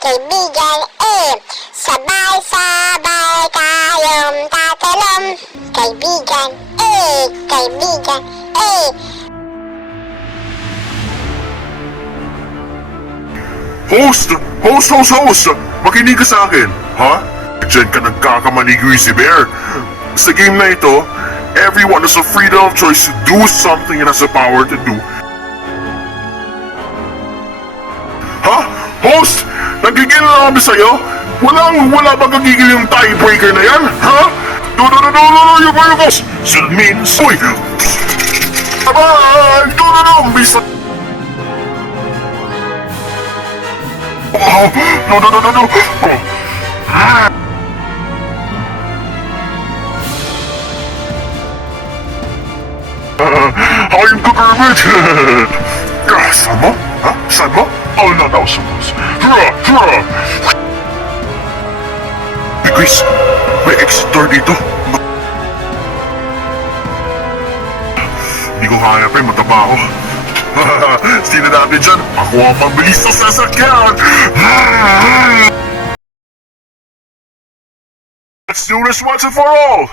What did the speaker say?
kaibigan, sabay-sabay tayong tatalon. Kaibigan, kaibigan, Host! Makinig ka sa akin, ha? Diyan ka nagkakamali, Greasy Bear. Sa game na ito, everyone has a freedom of choice to do something and has the power to do. Ha? Host? Nagigil na kami sa'yo? Wala bang gagigil yung tiebreaker na yan, ha? No, you better go! So it means, uy! Abay! No, bisa! Oh, no. I'm gagawin! Saan mo? Ha? Saan mo? All na daw sumus. Hurra! Hey, Chris, may exit door dito. Hindi ko kaya pa yung magtrabaho. Sino natin dyan? Ako ang mabilis sa sasakyan! Let's do this once and for all!